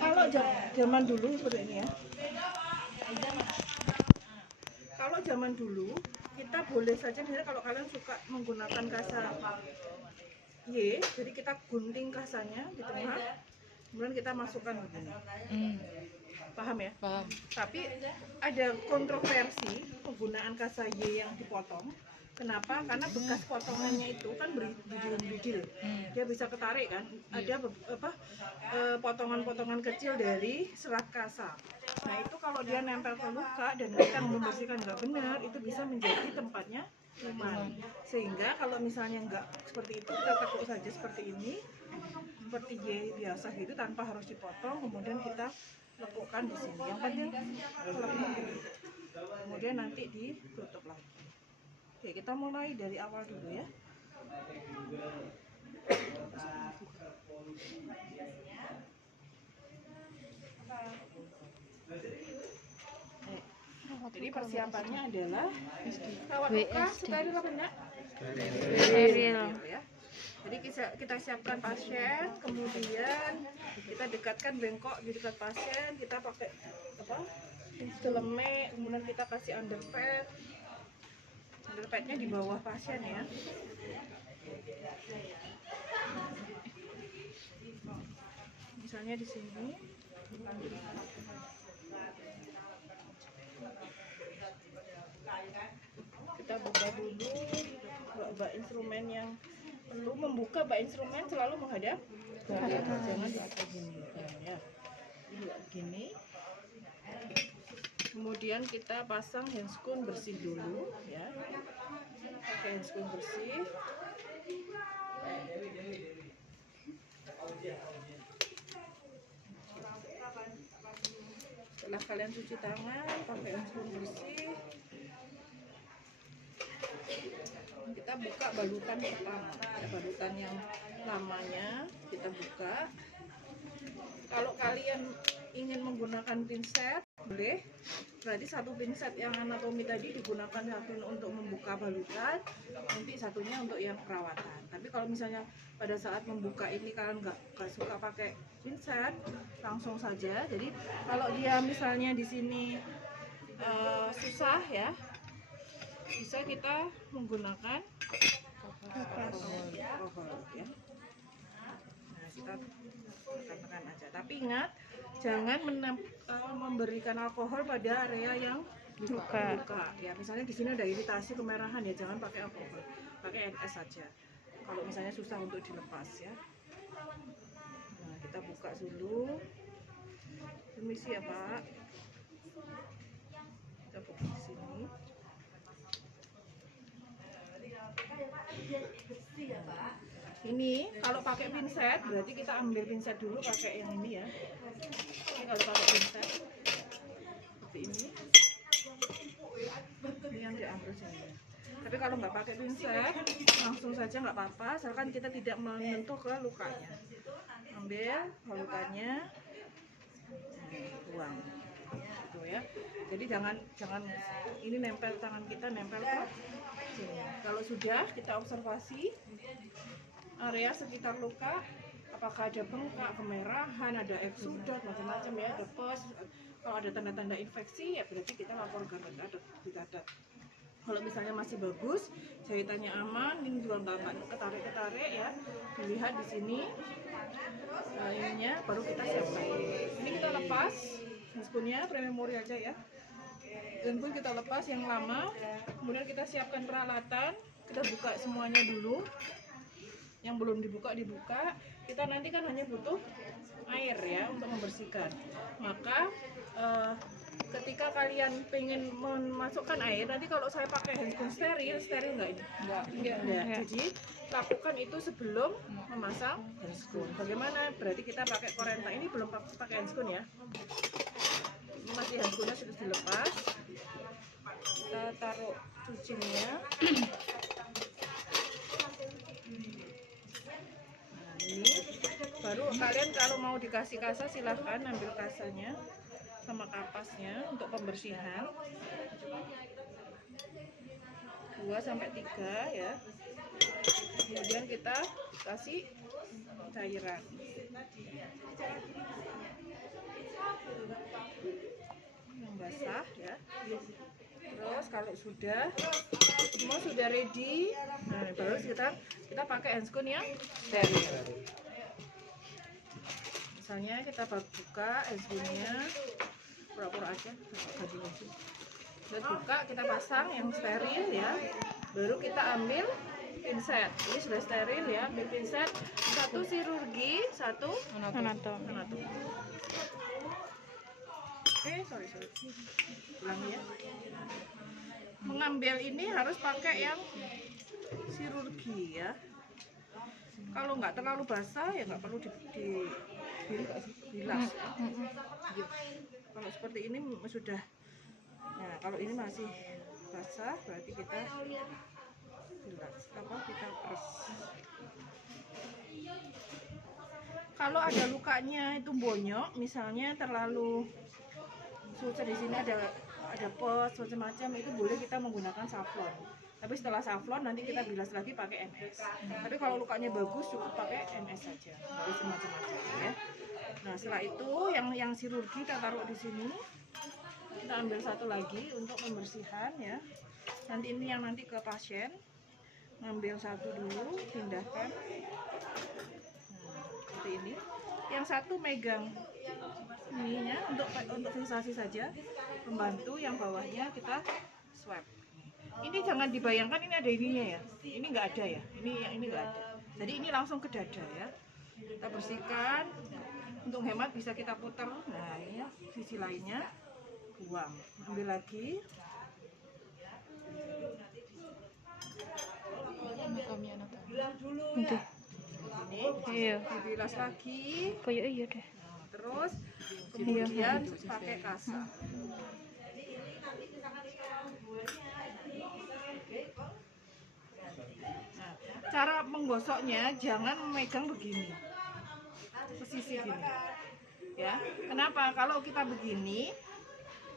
Kalau zaman dulu seperti ini ya. Kalau zaman dulu kita boleh saja, misalnya kalau kalian suka menggunakan kasa Y, jadi kita gunting kasanya di tengah, kemudian kita masukkan begini. Paham ya? Paham. Tapi ada kontroversi penggunaan kasa Y yang dipotong. Kenapa? Karena bekas potongannya itu kan beridil-beridil. Dia bisa ketarik kan? Ada potongan-potongan kecil dari serat kasa. Nah itu kalau dia nempel ke luka dan kita membersihkan nggak benar, itu bisa menjadi tempatnya kuman. Sehingga kalau misalnya nggak seperti itu, kita tekuk saja seperti ini, seperti Y biasa gitu tanpa harus dipotong. Kemudian kita lekukkan di sini. Yang penting lekuk. Kemudian nanti ditutup lagi. Oke, kita mulai dari awal dulu ya. Jadi persiapannya adalah kawat bekas steril apa enggak? Steril. Ya. Jadi kita siapkan pasien, kemudian kita dekatkan bengkok di dekat pasien, kita pakai celemek, kemudian kita kasih underpad. Underpadnya di bawah pasien ya. Misalnya di sini. Kita buka dulu bak instrumen yang perlu membuka bak instrumen selalu menghadap jangan di atas gini ya. Gini. Kemudian kita pasang handscoon bersih dulu ya. Pakai handscoon bersih. Setelah kalian cuci tangan, pakai handscoon bersih. Kita buka balutan pertama, balutan yang lamanya kita buka. Kalau kalian ingin menggunakan pinset boleh, berarti satu pinset yang anatomi tadi digunakan satu untuk membuka balutan, nanti satunya untuk yang perawatan. Tapi kalau misalnya pada saat membuka ini kalian nggak suka pakai pinset, langsung saja. Jadi kalau dia misalnya di sini susah ya, bisa kita menggunakan alkohol ya. Nah, kita tekan-tekan aja. Tapi ingat, jangan memberikan alkohol pada area yang luka. Ya, misalnya di sini ada iritasi kemerahan ya, jangan pakai alkohol. Pakai NS saja. Kalau misalnya susah untuk dilepas ya. Nah, kita buka dulu. Permisi ya, Pak. Kita buka di sini. Ini kalau pakai pinset berarti kita ambil pinset dulu pakai yang ini ya. Ini kalau pakai pinset seperti ini yang diambil sini. Tapi kalau nggak pakai pinset langsung saja nggak apa-apa, asalkan kita tidak menyentuh ke lukanya. Ambil balutannya, buang, gitu ya. Jadi jangan ini nempel tangan kita nempel ke sini. Kalau sudah kita observasi area sekitar luka, apakah ada bengkak, kemerahan, ada eksudat, macam-macam ya, ada pus. Kalau ada tanda-tanda infeksi ya berarti kita lapor ke Gadat. Kalau misalnya masih bagus, jahitannya aman, ini juga nggak ketarik-ketarik ya, dilihat di sini ininya, baru kita siapkan. Ini kita lepas handscoonnya, pre-memori aja ya. Handphone kita lepas yang lama, kemudian kita siapkan peralatan, kita buka semuanya dulu. Yang belum dibuka. Kita nanti kan hanya butuh air ya untuk membersihkan. Maka ketika kalian pengen memasukkan air, nanti kalau saya pakai handphone steril nggak ini? Enggak. Jadi lakukan itu sebelum memasang handphone. Bagaimana? Berarti kita pakai korenta. Ini belum pakai handphone ya. Ini masih handphone-nya sudah dilepas. Kita taruh cucinya. Ini baru kalian kalau mau dikasih kasa silahkan ambil kasanya sama kapasnya untuk pembersihan 2-3 ya. Kemudian kita kasih cairan. basah ya. Terus kalau sudah semua sudah ready, nah baru kita pakai handscoon yang steril. Misalnya kita buka handscoonnya, pura-pura aja, kita buka, kita pasang yang steril ya. Baru kita ambil pinset, ini sudah steril ya. Ambil pinset, satu chirurgi, satu Anatomi. Oke, sorry. Ulang ya. Mengambil ini harus pakai yang chirurgi ya. Kalau nggak terlalu basah ya nggak perlu dibilas. Kalau seperti ini sudah. Nah, kalau ini masih basah berarti kita bilas. Kita peres. Kalau ada lukanya itu bonyok, misalnya terlalu susah di sini ada pos macam-macam, itu boleh kita menggunakan safflon. Tapi setelah safflon nanti kita bilas lagi pakai MS. Tapi kalau lukanya bagus cukup pakai MS saja, nggak usah macam-macam ya. Nah setelah itu yang chirurgi kita taruh di sini. Kita ambil satu lagi untuk pembersihan ya. Nanti ini yang nanti ke pasien. Ngambil satu dulu, pindahkan. Seperti ini. Yang satu megang ininya untuk fiksasi saja, membantu yang bawahnya kita swab. Ini jangan dibayangkan ini ada ininya ya, ini nggak ada ya, ini nggak ada. Jadi ini langsung ke dada ya. Kita bersihkan, untuk hemat bisa kita putar. Nah ini ya, sisi lainnya buang, ambil lagi. Itu. Ini Iya. dibilas lagi. Kayak iya deh. Terus kemudian pakai kasa. Nah, cara menggosoknya jangan memegang begini, sisi gini. Ya, kenapa? Kalau kita begini,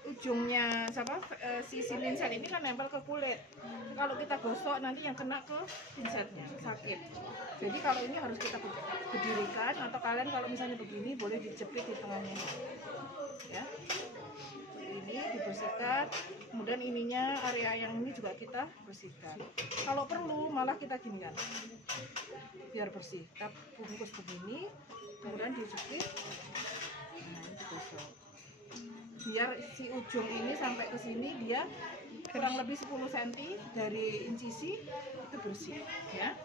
ujungnya si pinset ini kan nempel ke kulit. Kalau kita gosok nanti yang kena ke pinsetnya, sakit. Jadi kalau ini harus kita berdirikan, atau kalian kalau misalnya begini boleh dijepit di tengahnya. Ya. Ini dibersihkan, kemudian ininya area yang ini juga kita bersihkan. Kalau perlu malah kita gini kan, biar bersih. Kita bungkus begini, kemudian dijepit. Nah, ini digosok. Biar si ujung ini sampai ke sini dia kurang lebih 10 cm dari incisi itu bersih ya.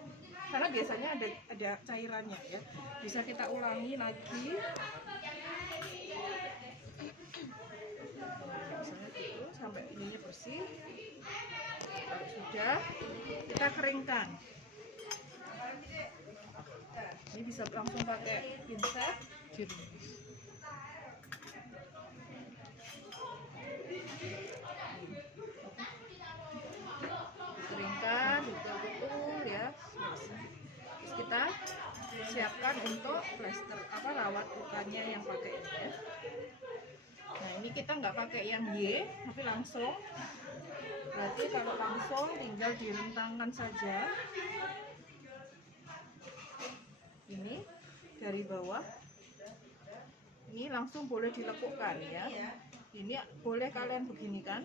Karena biasanya ada cairannya ya. Bisa kita ulangi lagi. Misalnya gitu sampai ininya bersih. Kalau sudah kita keringkan. Ini bisa langsung pakai pinset. Keringkan betul-betul ya. Terus kita siapkan untuk plester rawat lukanya yang pakai ini ya. Nah ini kita nggak pakai yang Y tapi langsung. Berarti kalau langsung tinggal direntangkan saja. Ini dari bawah. Ini langsung boleh dilekukkan ya. Ini boleh kalian begini kan?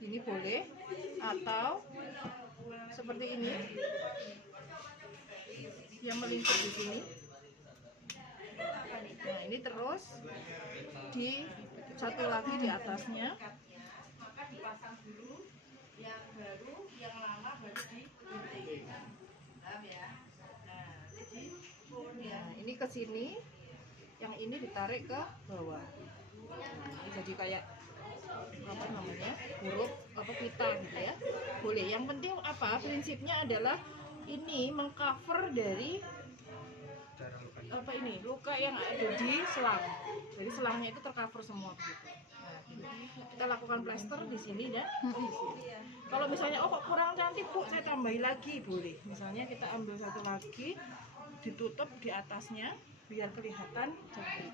Ini boleh, atau seperti ini yang melingkar di sini. Nah ini terus di satu lagi di atasnya. Maka dipasang dulu yang baru, yang lama baru digunting. Paham ya? Nah ini ke sini, yang ini ditarik ke bawah. Ini jadi kayak huruf pita gitu ya. Boleh. Yang penting prinsipnya adalah ini mengcover dari luka yang ada di selang. Jadi selangnya itu tercover semua begitu. Nah, kita lakukan plester di sini dan di sini. Kalau misalnya kok kurang cantik Bu, saya tambahin lagi, boleh. Misalnya kita ambil satu lagi, ditutup di atasnya biar kelihatan cantik.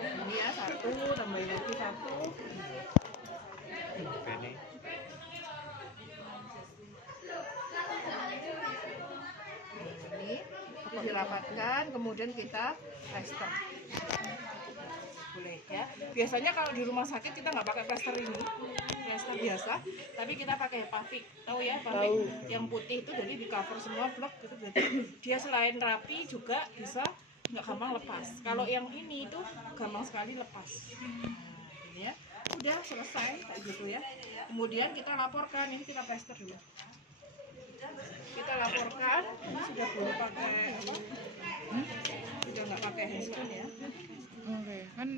Ini ya satu, tambahin lagi satu. Ini dirapatkan, kemudian kita plester. boleh ya. Biasanya kalau di rumah sakit kita nggak pakai plester ini, plester biasa, tapi kita pakai Pavik. Tahu ya Pavik? Yang putih itu jadi di cover semua blok gitu, jadi dia selain rapi juga bisa nggak gampang lepas. Kalau yang ini itu gampang sekali lepas. Nah, ini ya, udah selesai kayak gitu ya. Kemudian kita laporkan, ini kita plester dulu. Kita laporkan, ini sudah boleh pakai apa? Sudah nggak pakai handphone ya. Oke, kan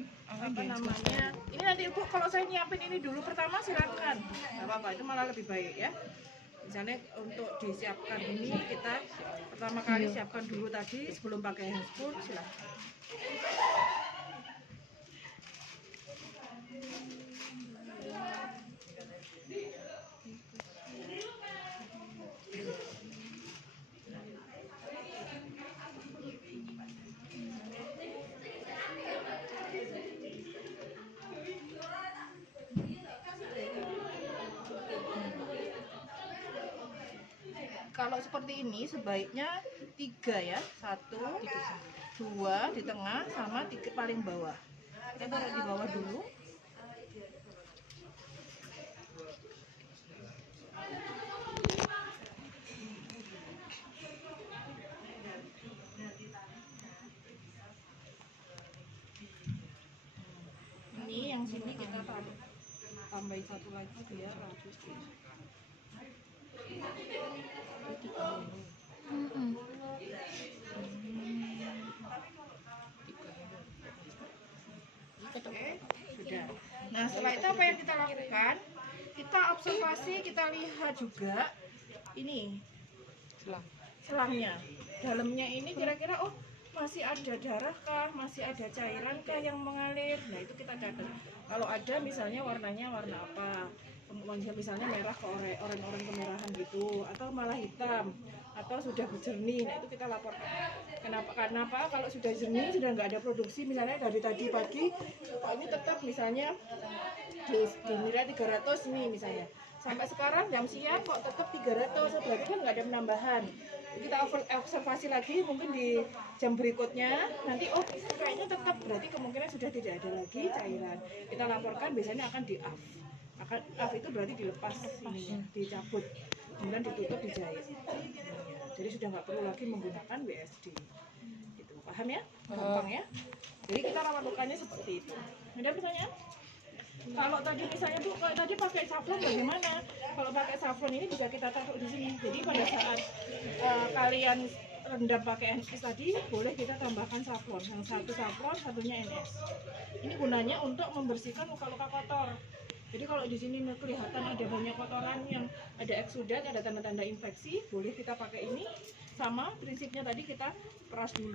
Apa namanya? Ini nanti Ibu kalau saya nyiapin ini dulu pertama silakan. Nggak apa-apa, itu malah lebih baik ya. Misalnya untuk disiapkan ini kita pertama kali siapkan dulu tadi sebelum pakai handphone silakan. Kalau seperti ini sebaiknya 3 ya, 1, 2 di tengah sama 3 paling bawah. Kita taruh di bawah dulu. Ini yang sini kita taruh, tambahin 1 lagi biar radius. Oke, sudah. Nah, setelah itu apa yang kita lakukan? Kita observasi, kita lihat juga ini selangnya. Dalamnya ini kira-kira oh masih ada darah kah, masih ada cairan kah yang mengalir. Nah, itu kita catat. Kalau ada misalnya warnanya warna apa? Misalnya merah ke oranye kemerahan gitu, atau malah hitam, atau sudah berjernih. Nah, itu kita laporkan. Kenapa? Kalau sudah jernih, sudah nggak ada produksi, misalnya dari tadi pagi, kok ini tetap misalnya di nilai 300 nih misalnya. Sampai sekarang jam siang kok tetap 300, berarti kan nggak ada penambahan. Kita observasi lagi mungkin di jam berikutnya, nanti oh kayaknya tetap, berarti kemungkinan sudah tidak ada lagi cairan. Kita laporkan, biasanya akan di off. Off itu berarti dilepas ininya, dicabut, kemudian ditutup, dijahit. Jadi sudah nggak perlu lagi menggunakan WSD. Gitu. Paham ya? Gampang ya? Jadi kita rawat lukanya seperti itu. Ada pertanyaan? Kalau tadi misalnya Bu, kalau tadi pakai saffron bagaimana? Kalau pakai saffron ini bisa kita taruh di sini. Jadi pada saat kalian rendam pakai NS tadi, boleh kita tambahkan saffron. Yang satu saffron, satunya NS. Ini gunanya untuk membersihkan luka-luka kotor. Jadi kalau di sini kelihatan ada banyak kotoran yang ada eksudat, ada tanda-tanda infeksi, boleh kita pakai ini. Sama prinsipnya tadi kita peras dulu.